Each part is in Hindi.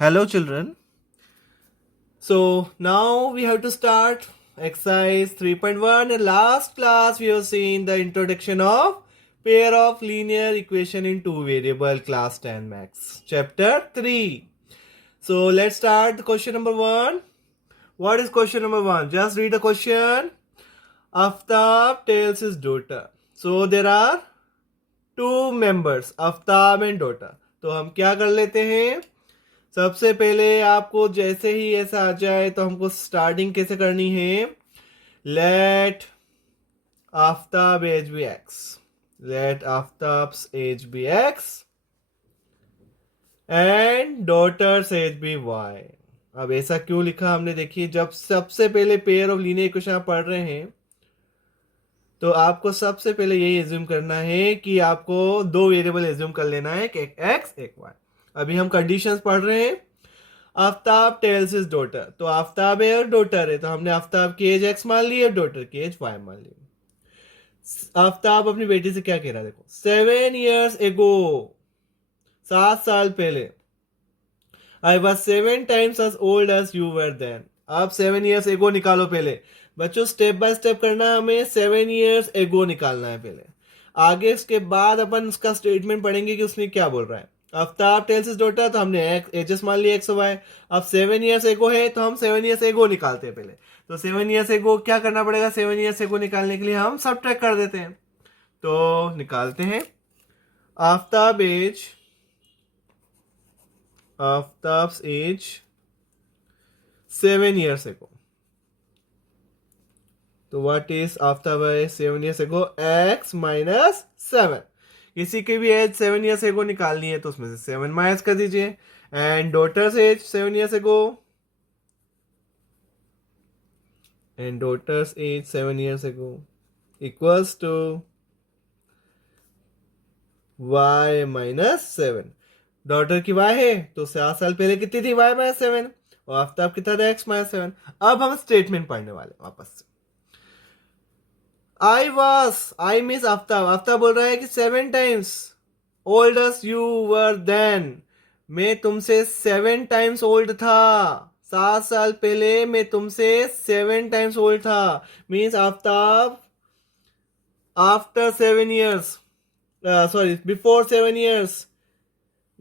Hello, children. So now we have to start exercise 3.1. In last class, we have seen the introduction of pair of linear equation in two variable class 10 max. Chapter 3. So let's start the question number 1. What is question number 1? Just read the question. Aftab tells his daughter. So there are two members, Aftab and daughter. तो हम क्या कर लेते हैं, सबसे पहले आपको जैसे ही ऐसा आ जाए तो हमको स्टार्टिंग कैसे करनी है, let Aftab age be x, let Aftab's age be x and daughter's age be y. अब ऐसा क्यों लिखा हमने, देखिए जब सबसे पहले पेयर ऑफ लीनियर इक्वेशन आप पढ़ रहे हैं तो आपको सबसे पहले यही एज्यूम करना है कि आपको दो वेरिएबल एज्यूम कर लेना है, एक एक्स एक वाई। अभी हम कंडीशंस पढ़ रहे हैं। आफ्ताब टेल्स हिज डॉटर, तो आफ्ताब है और डॉटर है, तो हमने आफ्ताब की एज एक्स मान ली और डॉटर की एज वाई मान ली। आफ्ताब अपनी बेटी से क्या कह रहा है, देखो 7 years एगो, 7 साल पहले, I was 7 times as old as you were then। अब 7 years एगो निकालो पहले। बच्चों स्टेप बाय स्टेप करना है, हमें 7 years एगो निकालना है पहले, आगे इसके बाद अपन उसका स्टेटमेंट पढ़ेंगे कि उसने क्या बोल रहा है। आफ्ताब टेल्स हिज डॉटर, तो हमने एजेस मान लिया एक्स वाई। अब 7 years एगो है तो हम 7 years एगो निकालते हैं पहले। तो 7 years एगो क्या करना पड़ेगा, 7 years एगो निकालने के लिए हम सबट्रैक्ट कर देते हैं। तो निकालते हैं Aftab age, Aftab's age 7 years ago. तो what is Aftab age 7 years ago, x minus 7। किसी की भी एज 7 years एगो निकालनी है तो उसमें से 7 माइनस कर दीजिए। And daughter's age 7 years ago, and daughter's age 7 years ago equals to y minus 7। Daughter की y है तो 7 साल पहले कितनी थी, y माइनस 7, और आफ्ताब कितना था, x माइनस 7। अब हम स्टेटमेंट पढ़ने वाले वापस से। आई मिस आफ्ताब, आफ्ताब बोल रहा है कि 7 times old as you were then, मैं तुमसे 7 times ओल्ड था, 7 साल पहले मैं तुमसे 7 times ओल्ड था। Means Aftab after 7 years, sorry before 7 years,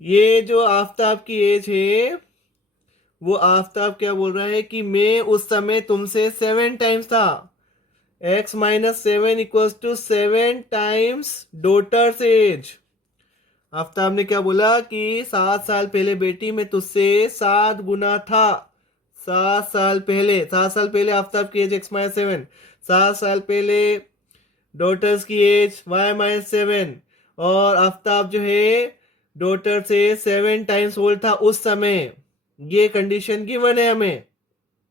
ये जो आफ्ताब की एज है वो आफ्ताब क्या बोल रहा है कि मैं उस समय तुमसे 7 times था। x minus 7 equals to 7 times daughter's age. Aftab ने क्या बोला कि 7 साल पहले बेटी मैं तुझसे 7 गुना था। 7 साल पहले आफ्ताब की एज x माइनस 7, 7 साल पहले डॉटर्स की एज y माइनस 7, और आफ्ताब जो है डॉटर से 7 times ओल्ड था उस समय। ये कंडीशन गिवन है हमें,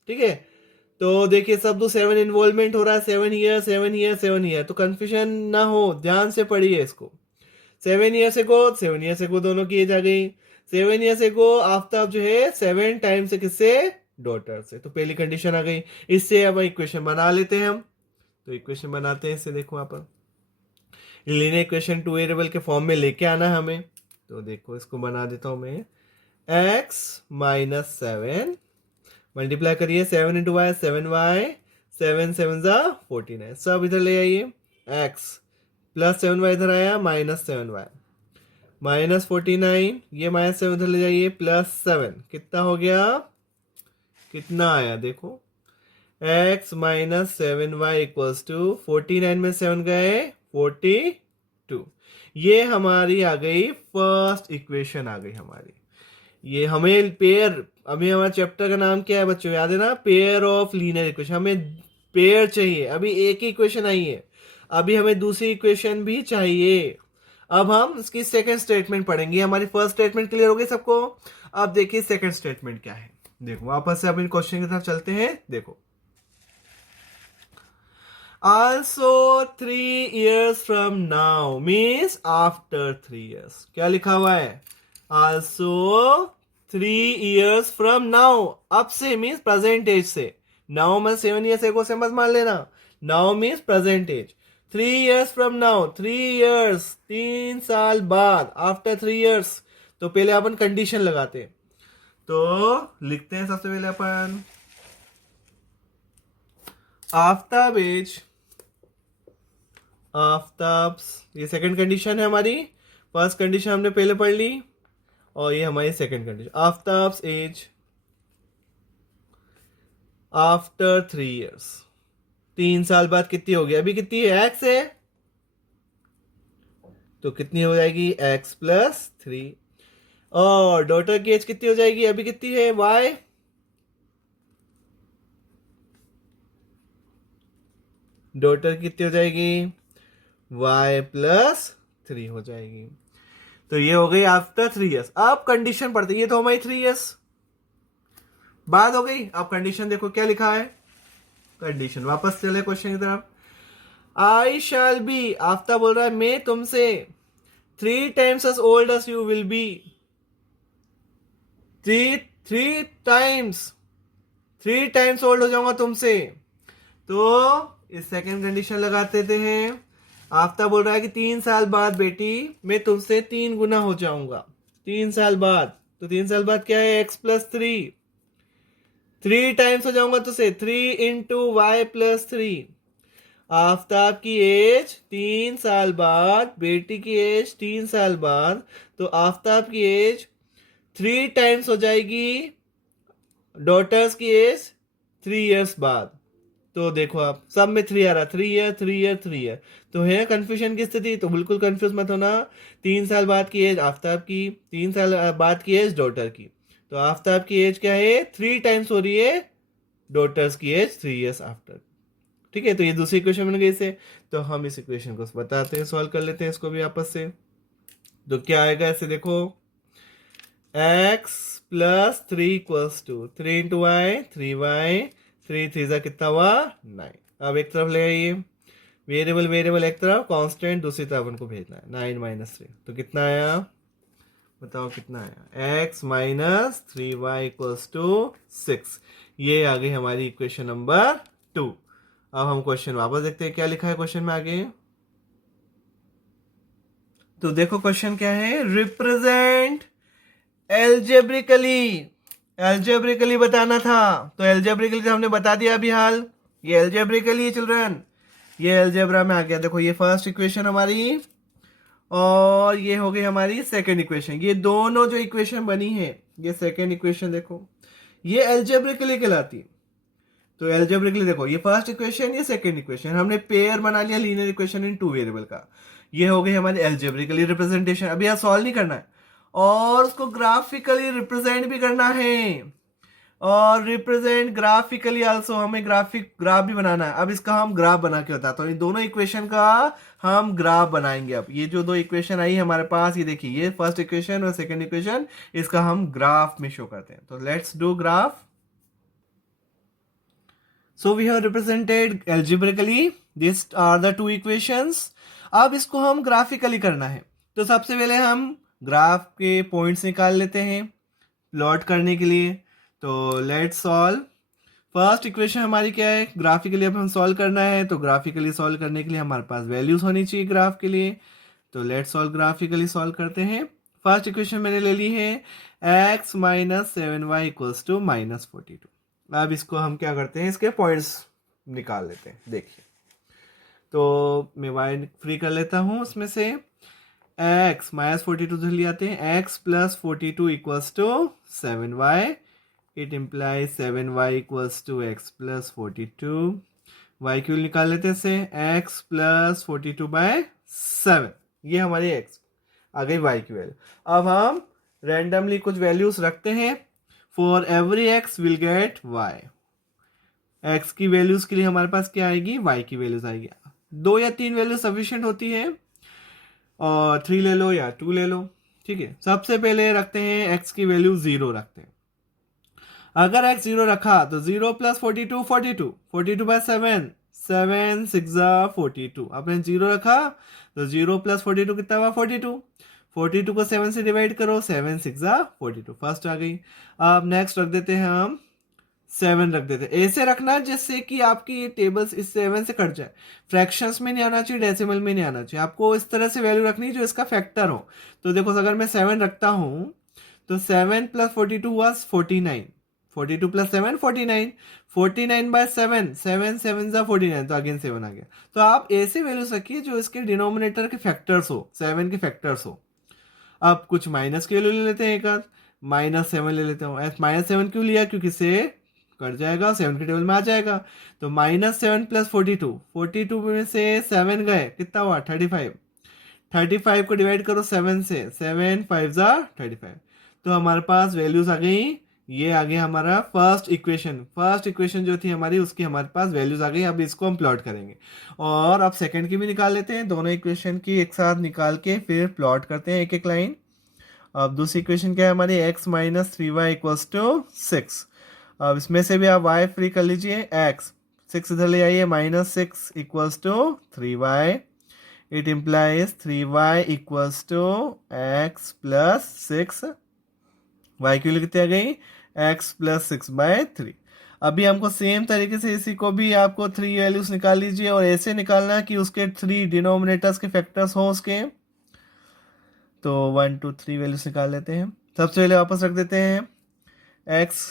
ठीक है। तो देखिए सब दो 7 इन्वॉल्वमेंट हो रहा है, 7 ईयर 7 ईयर 7 ईयर, तो कंफ्यूजन ना हो, ध्यान से पढ़िए इसको। 7 ईयर से को 7 ईयर से को दोनों की एज आ गई। 7 ईयर से को आफ्ताब जो है 7 टाइम से किससे, डॉटर से, तो पहली कंडीशन आ गई। इससे अब इक्वेशन बना लेते हैं हम। तो इक्वेशन बनाते हैं, इससे देखो यहाँ पर लीनियर इक्वेशन टू वेरिएबल के फॉर्म में लेके आना है हमें। तो देखो इसको बना देता हूं मैं, x माइनस 7 मल्टीप्लाई करिए 7 इंटू वाई 7y, 7 7 जा 14 सब इधर ले आइए। x प्लस 7y इधर आया, माइनस 7y माइनस 49, ये माइनस 7 उधर ले जाइए, प्लस 7 कितना हो गया, कितना आया देखो, x minus 7y equals to 49 में 7 गए 42। ये हमारी आ गई फर्स्ट इक्वेशन आ गई हमारी। ये हमें पेयर, अभी हमारा चैप्टर का नाम क्या है बच्चों, याद है ना, पेयर ऑफ लीनियर इक्वेशन। हमें पेयर चाहिए, अभी एक ही इक्वेशन आई है, अभी हमें दूसरी इक्वेशन भी चाहिए। अब हम इसकी सेकंड स्टेटमेंट पढ़ेंगे। हमारी फर्स्ट स्टेटमेंट क्लियर हो गई सबको। अब देखिए सेकंड स्टेटमेंट क्या है, देखो वापस से अपन क्वेश्चन की तरफ चलते हैं। देखो also 3 years from now means after 3 years, क्या लिखा हुआ है, also 3 years from now, अब से मीन्स प्रेजेंट एज से। नाउ में 7 years एगो से मत मान लेना, now means present age. 3 years from now, 3 years 3 साल बाद, आफ्टर 3 years, तो पहले अपन कंडीशन लगाते हैं। तो लिखते हैं सबसे पहले अपन आफ्ताब एज, आफ्ताब, ये सेकंड कंडीशन है हमारी, फर्स्ट कंडीशन हमने पहले पढ़ ली और ये हमारी second condition. Aftab age after 3 years, 3 साल बाद कितनी होगी, अभी कितनी है एक्स है, तो कितनी हो जाएगी एक्स प्लस 3। और डॉटर की एज कितनी हो जाएगी, अभी कितनी है वाई, डॉटर कितनी हो जाएगी y प्लस 3 हो जाएगी। तो ये हो गई आफ्टर 3 years। अब कंडीशन पढ़ते, ये तो हमारी 3 years बाद हो गई। अब कंडीशन देखो क्या लिखा है, कंडीशन वापस चले क्वेश्चन की तरफ। आई शैल बी, आफ्ता बोल रहा है मैं तुमसे 3 times as old as you will be, three times old हो जाऊंगा तुमसे। तो इस सेकंड कंडीशन लगाते थे हैं, आफ्ता बोल रहा है कि 3 साल बाद बेटी मैं तुमसे 3 गुना हो जाऊंगा, 3 साल बाद। तो 3 साल बाद क्या है एक्स प्लस 3, 3 टाइम्स हो जाऊंगा तुझसे, 3 इंटू वाई प्लस 3। आफ्ताब की एज 3 साल बाद, बेटी की एज 3 साल बाद, तो आफ्ताब की एज 3 टाइम्स हो जाएगी डॉटर्स की एज 3 years बाद। तो देखो आप सब में 3 आ रहा, 3 year 3 year 3 year, तो है कंफ्यूजन की स्थिति, तो बिल्कुल कंफ्यूज मत होना। 3 साल बाद की एज आफ्ताब की, 3 साल बाद की एज डॉटर की, तो आफ्ताब की एज क्या है 3 टाइम्स हो रही है डॉटर्स की एज 3 years आफ्टर। ठीक है, तो ये दूसरी इक्वेशन बन गई इसे। तो हम इस इक्वेशन को बताते हैं, सॉल्व कर लेते हैं इसको भी आपस से। तो क्या आएगा ऐसे देखो, x plus 3 equals to 3 into y 3y, 3 3 जा कितना हुआ 9। अब एक तरफ ले आइए, वेरिएबल वेरिएबल एक तरफ, कांस्टेंट दूसरी तरफ उनको भेजना है, 9 माइनस 3, तो कितना आया बताओ कितना आया, x minus 3y equals to 6। ये आ गई हमारी इक्वेशन नंबर 2। अब हम क्वेश्चन वापस देखते हैं क्या लिखा है क्वेश्चन में आगे। तो देखो क्वेश्चन क्या है, रिप्रेजेंट एल्जेब्रिकली, एल्जेब्रिकली बताना था, तो एल्जेब्रिकली तो हमने बता दिया अभी हाल, ये एल्जेब्रिकली चिल्ड्रन, ये एल्जेब्रा में आ गया। देखो ये फर्स्ट इक्वेशन हमारी और ये हो गई हमारी सेकंड इक्वेशन, ये दोनों जो इक्वेशन बनी है, ये सेकंड इक्वेशन देखो ये एल्जेब्रिकली कहलाती है। तो एल्जेब्रिकली देखो ये फर्स्ट इक्वेशन, ये सेकंड इक्वेशन, हमने पेयर बना लिया लीनियर इक्वेशन इन 2 वेरिएबल का, ये हो गई हमारी एल्जेब्रिकली रिप्रेजेंटेशन। अभी यहां सॉल्व नहीं करना है और उसको ग्राफिकली रिप्रेजेंट भी करना है, और रिप्रेजेंट ग्राफिकली आल्सो, हमें ग्राफ भी बनाना है। अब इसका हम ग्राफ बना के बताता हूँ, इन दोनों इक्वेशन का हम ग्राफ बनाएंगे। अब ये जो 2 इक्वेशन आई हमारे पास, ये देखिए ये फर्स्ट इक्वेशन और सेकंड इक्वेशन, इसका हम ग्राफ में शो करते हैं। तो let's do graph. So we have represented algebraically these are the 2 equations। अब इसको हम ग्राफिकली करना है, तो सबसे पहले हम ग्राफ के पॉइंट्स निकाल लेते हैं प्लॉट करने के लिए। तो लेट्स सॉल्व। फर्स्ट इक्वेशन हमारी क्या है, ग्राफिकली अब हम सॉल्व करना है, तो ग्राफिकली सॉल्व करने के लिए हमारे पास वैल्यूज होनी चाहिए ग्राफ के लिए। तो लेट्स सॉल्व, ग्राफिकली सॉल्व करते हैं। फर्स्ट इक्वेशन मैंने ले ली है x minus 7y equals to minus 42। अब इसको हम क्या करते हैं, इसके पॉइंट्स निकाल लेते हैं। देखिए तो मैं y फ्री कर लेता हूं उसमें से, x माइनस 42 से ले आते हैं, x plus 42 equals to 7y, it implies 7y equals to x plus 42। y क्यू निकाल लेते हैं से, x प्लस 42 बाय 7, ये हमारी x आ गई y की वैल्यू। अब हम रैंडमली कुछ वैल्यूज रखते हैं, for every x will get y, x की वैल्यूज के लिए हमारे पास क्या आएगी y की वैल्यूज आएगी। 2 या 3 वैल्यू सफिशिएंट होती है, और 3 ले लो या 2 ले लो। ठीक है, सबसे पहले रखते हैं x की वैल्यू 0 रखते हैं। अगर x 0 रखा तो 0 प्लस 42 42, 42 बाय 7, 7 6 42। आपने 0 रखा तो 0 प्लस 42 कितना हुआ 42, 42 को 7 से डिवाइड करो, 7 6 42, फर्स्ट आ गई। अब नेक्स्ट रख देते हैं हम 7 रख देते हैं, ऐसे रखना जिससे कि आपकी टेबल्स इस 7 से कट जाए, फ्रैक्शंस में नहीं आना चाहिए, डेसिमल में नहीं आना चाहिए, आपको इस तरह से वैल्यू रखनी जो इसका फैक्टर हो। तो देखो अगर मैं 7 रखता हूं तो 7 + 42 was 49, 42 + 7 49, 49/7, 7 7 जा 49, तो अगेन 7 आ गया। तो आप ऐसे वैल्यूज रखिए जो इसके डिनोमिनेटर के फैक्टर्स हो, 7 के फैक्टर्स हो। अब कुछ माइनस की वैल्यू ले लेते हैं, एक आध -7 ले लेते हो। -7 क्यों लिया? क्योंकि से कट जाएगा, 7 के टेबल में आ जाएगा। तो -7 + 42, 42 में से 7 गए, कितना हुआ? 35। 35 को डिवाइड करो 7 से, 7 5 जा 35। तो हमारे पास वैल्यूज आ गई, ये आ गया हमारा फर्स्ट इक्वेशन जो थी हमारी, उसकी हमारे पास वैल्यूज आ गई। अब इसको हम प्लॉट करेंगे और अब सेकंड की भी निकाल लेते हैं। दोनों इक्वेशन की एक साथ निकाल के फिर प्लॉट करते हैं एक एक लाइन। अब दूसरी इक्वेशन क्या है हमारी? x - 3y = 6। अब इसमें से भी आप y फ्री कर लीजिए। x 6 इधर ले आइए, -6 = 3y। It implies 3y = x + 6। y की वैल्यू कितनी आ गई? x + 6/3। अभी हमको सेम तरीके से इसी को भी आपको 3 वैल्यूज निकाल लीजिए और ऐसे निकालना कि उसके 3 डिनोमिनेटर्स के फैक्टर्स हो उसके। तो 1 2 3 वैल्यूज निकाल लेते हैं। सबसे पहले वापस रख देते हैं। x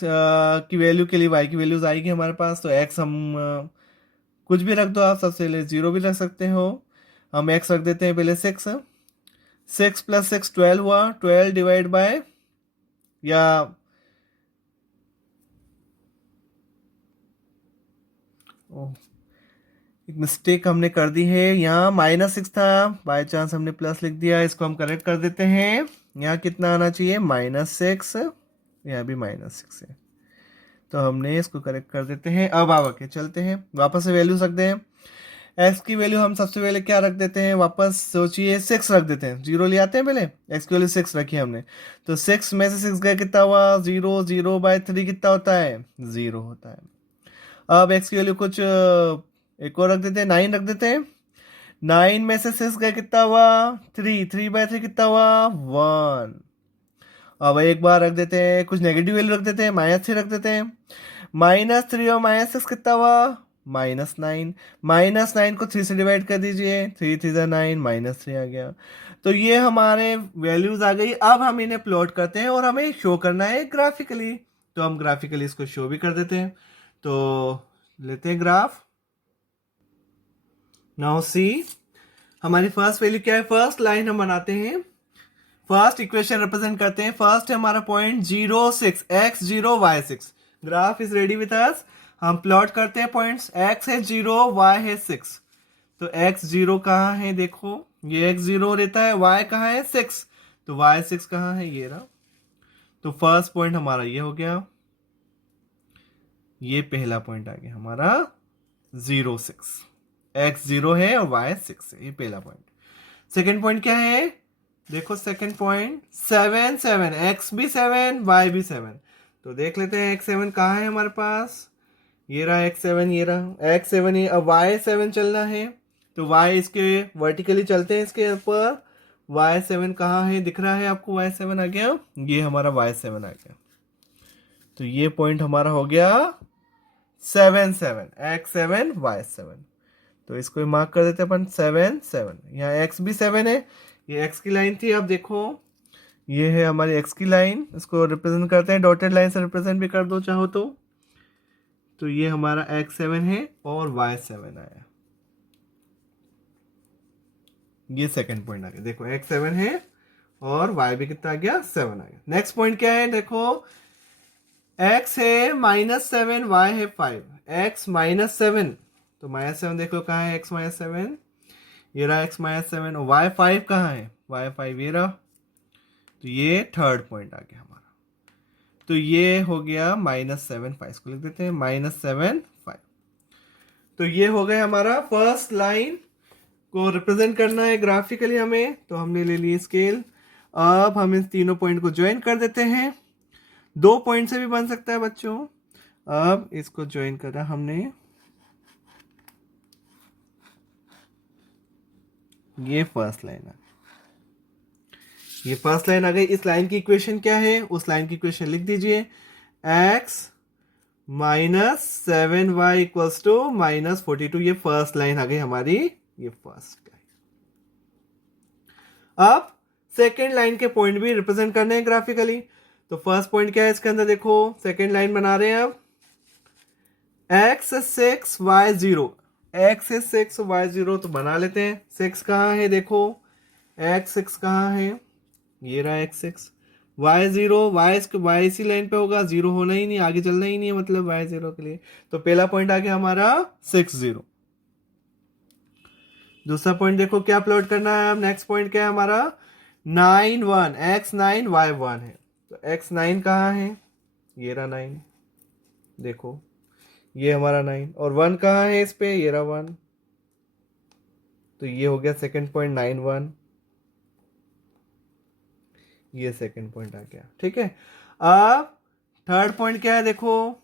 की वैल्यू के लिए y की वैल्यूज आएगी हमारे पास। तो x हम कुछ भी रख दो आप, सबसे पहले 0 भी रख सकते हो। हम x रख देते हैं पहले 6। 6 + 6 12 हुआ, 12 डिवाइड बाय, या एक मिस्टेक हमने कर दी है, यहाँ -6 था, बाय चांस हमने प्लस लिख दिया। इसको हम करेक्ट कर देते हैं। यहाँ कितना आना चाहिए? -6। यहाँ भी -6 है, तो हमने इसको करेक्ट कर देते हैं। अब आगे चलते हैं, वापस से वैल्यू रख दें। x की वैल्यू हम सबसे पहले क्या रख देते हैं? वापस सोचिए, 6 रख देते हैं। 0 ले आते हैं पहले, x की वैल्यू 6 रखी हमने। तो 6 में से 6 गए, कितना हुआ? 0। 0/3 कितना होता है? 0 होता है। अब x की वैल्यू कुछ एक और रख देते हैं, 9 रख देते हैं। 9 में से 6 गए, कितना हुआ? 3। 3/3 कितना हुआ? 1। अब एक बार रख देते हैं, कुछ नेगेटिव वैल्यू रख देते हैं, -3 रख देते हैं। -3 और -6 कितना हुआ? -9। -9 को 3 से डिवाइड कर दीजिए, 3 3 9, -3 आ गया। तो ये हमारे वैल्यूज आ गई। अब हम इन्हें प्लॉट करते हैं और हमें शो करना है ग्राफिकली। तो हम ग्राफिकली इसको शो भी कर देते हैं। तो लेते हैं ग्राफ। नाउ सी, हमारी फर्स्ट वैल्यू क्या है? फर्स्ट लाइन हम बनाते हैं, फर्स्ट इक्वेशन रिप्रेजेंट करते हैं। फर्स्ट है हमारा point 0 6, x 0 y 6। Graph is ready with us. हम प्लॉट करते हैं पॉइंट्स। x है 0, y है 6। तो x 0 कहाँ है? देखो, ये x 0 रहता है, y कहाँ है? 6। तो y 6 कहाँ है? ये रहा। तो फर्स्ट पॉइंट हमारा ये हो गया, ये पहला पॉइंट आ गया हमारा 0 6। x 0 है और y 6 है, ये पहला पॉइंट। सेकेंड पॉइंट क्या है? देखो सेकंड पॉइंट 7 7, x भी 7, y भी 7। तो देख लेते हैं x 7 कहाँ है हमारे पास। ये रहा x 7, ये रहा x 7 है। अब y 7 चलना है, तो y इसके वर्टिकली चलते हैं इसके ऊपर। y 7 कहाँ है? दिख रहा है आपको? y 7 आ गया, ये हमारा y 7 आ गया। तो ये पॉइंट हमारा हो गया 7 7, x 7 y 7। तो इसको मार्क कर देते हैं अपन 7 7। यहाँ x भी 7 है, ये x की लाइन थी। अब देखो, ये है हमारी x की लाइन, इसको रिप्रेजेंट करते हैं, डॉटेड लाइन से रिप्रेजेंट भी कर दो चाहो तो ये हमारा x 7 है और y 7 आया। ये सेकंड पॉइंट आ गया। देखो x 7 है और y भी कितना आ गया? 7 आ गया। नेक्स्ट पॉइंट क्या है? देखो, x है -7, y है 5। x -7, तो -7 देख लो कहाँ है? x -7, ये रहा x -7। और y 5 कहाँ है? y 5 ये रहा। तो ये थर्ड पॉइंट आ गया हमारा। तो ये हो गया -7 5, इसको लिख देते हैं -7 5। तो ये हो गया हमारा फर्स्ट लाइन को रिप्रेजेंट करना है ग्राफिकली हमें। तो हमने ले ली स्केल। अब हम इन तीनों पॉइंट को ज्वाइन कर देते हैं। 2 पॉइंट से भी बन सकता है बच्चों। अब इसको ज्वाइन करा हमने, ये फर्स्ट लाइन आ गई। ये फर्स्ट लाइन आ गई। इस लाइन की इक्वेशन क्या है? उस लाइन की इक्वेशन लिख दीजिए। x -7y = -42। ये फर्स्ट लाइन आ गई हमारी, ये फर्स्ट लाइन। अब सेकेंड लाइन के पॉइंट भी रिप्रेजेंट करने हैं ग्राफिकली। तो फर्स्ट पॉइंट क्या है इसके अंदर, देखो सेकेंड लाइन बना रहे हैं अब, x6 y0, x6 y0 तो बना लेते हैं। 6 कहाँ है, देखो x6 कहाँ है, ये रहा x6, y0, y इसी लाइन पे होगा, 0 होना ही नहीं, आगे चलना ही नहीं है मतलब y0 के लिए। तो पहला पॉइंट आ गया हमारा 6 0। दूसरा पॉइंट देखो क्या प्लॉट करना है। अब नेक्स्ट पॉइंट क्या है हमारा, 9 1, x9 y1 है। तो x9 कहाँ है, ये रहा 9, देखो ये हमारा 9, और 1 कहाँ है इस पे, ये रहा 1। तो ये हो गया सेकंड पॉइंट 9 1, ये सेकंड पॉइंट आ गया, ठीक है। अब थर्ड पॉइंट क्या है, देखो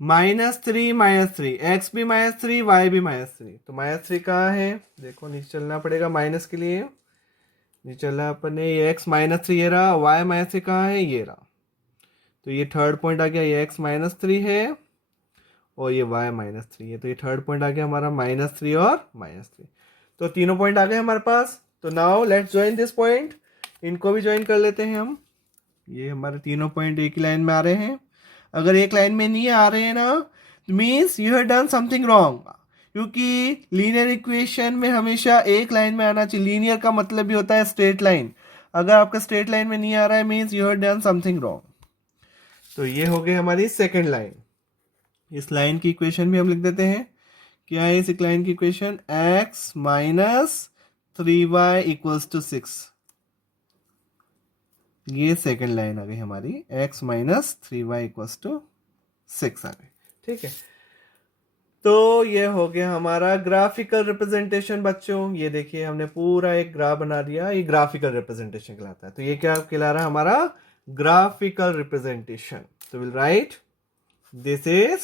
-3 एक्स भी -3 वाई भी -3। तो -3 कहाँ है, देखो नीचे चलना पड़ेगा माइनस के लिए, नीचे चलना अपने, ये एक्स -3 ये रहा, वाई -3 कहाँ है, ये रहा। तो ये थर्ड पॉइंट आ गया, ये x -3 है और ये y -3 है। तो ये थर्ड पॉइंट आ गया हमारा -3 और -3। तो तीनों पॉइंट आ गए हमारे पास। तो now let's join this point, इनको भी ज्वाइन कर लेते हैं हम। ये हमारे तीनों पॉइंट एक ही लाइन में आ रहे हैं। अगर एक लाइन में नहीं आ रहे हैं ना, means you have done something wrong, क्योंकि लीनियर इक्वेशन में हमेशा एक लाइन में आना चाहिए। लीनियर का मतलब भी होता है स्ट्रेट लाइन। अगर आपका स्ट्रेट लाइन में नहीं आ रहा है, means you have done something wrong. तो ये हो गई हमारी सेकेंड लाइन। इस लाइन की इक्वेशन भी हम लिख देते हैं। क्या है इस लाइन की इक्वेशन, x -3y = 6। ये सेकेंड लाइन आ गई हमारी, x -3y = 6 आ गई, ठीक है। तो ये हो गया हमारा ग्राफिकल रिप्रेजेंटेशन बच्चों। ये देखिए हमने पूरा एक ग्राफ बना दिया, ये ग्राफिकल रिप्रेजेंटेशन कहलाता है। तो ये क्या कहला रहा है हमारा, ग्राफिकल रिप्रेजेंटेशन। तो will write this is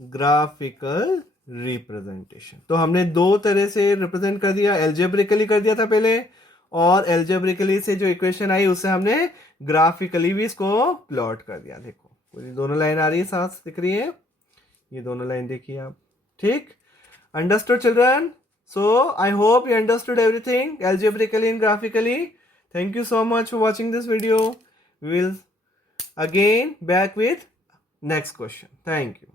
graphical representation. तो हमने दो तरह से रिप्रेजेंट कर दिया, एल्जेब्रिकली कर दिया था पहले, और एल्जेब्रिकली से जो इक्वेशन आई उससे हमने ग्राफिकली भी इसको प्लॉट कर दिया। देखो पूरी दोनों लाइन आ रही है, साथ दिख रही है, ये दोनों लाइन देखिए आप, ठीक। Understood children? So I hope you understood everything algebraically and graphically. Thank you so much for watching this video. We will again back with next question. Thank you.